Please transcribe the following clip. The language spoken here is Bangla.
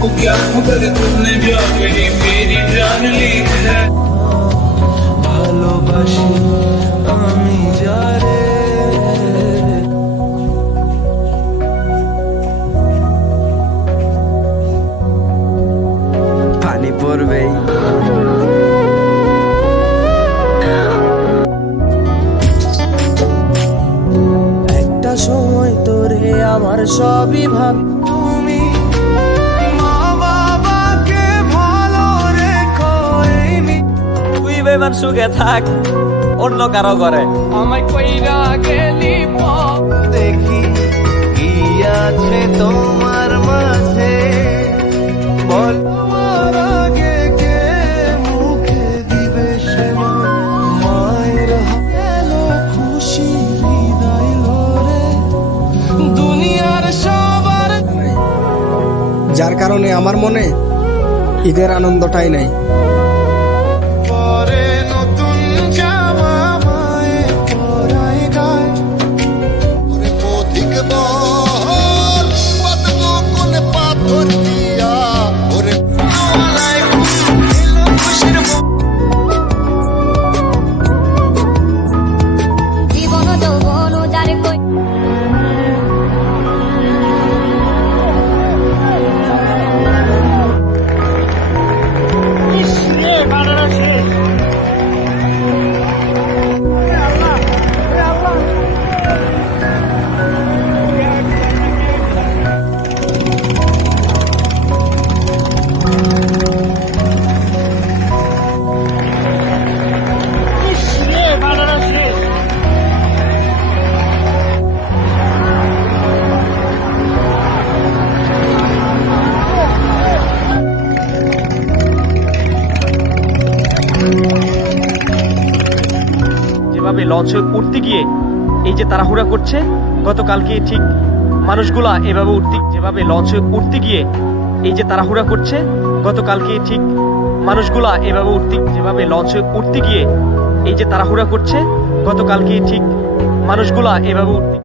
को क्या मगर तुमने जो मेरी जान ली है। ভালোবাসি আমি যারে পানি পড়বেই একটা সময় তোরে আমার সবই ভাব তুমি মা বাবাকে ভালো রেখো তুই বেমান সুখে থাক অন্য কারো করে আমায় কইরা গেলি দেখি কি আছে তোমার মাঝে বল আমার আগে কে মুখে দিবে সে মায়ের এলো খুশি হৃদয় লোরে দুনিয়ার সবার যার কারণে আমার মনে ঈদের আনন্দটাই নাই। পরে নতুন জামা মায়ে পরায় গায় ওরে পথিক বল বাঁধবো কোন পাথর দিয়া ওরে আলায় এলো খুশির জীবন যৌবন যারে কই যেভাবে লঞ্চে উঠতে গিয়ে এই যে তাড়াহুড়া করছে গতকালকে ঠিক মানুষগুলা এভাবে যেভাবে লঞ্চে উঠতে গিয়ে এই যে তাড়াহুড়া করছে গতকালকে ঠিক মানুষগুলা এভাবে যেভাবে লঞ্চে উঠতে গিয়ে এই যে তাড়াহুড়া করছে গতকালকে ঠিক মানুষগুলা এভাবে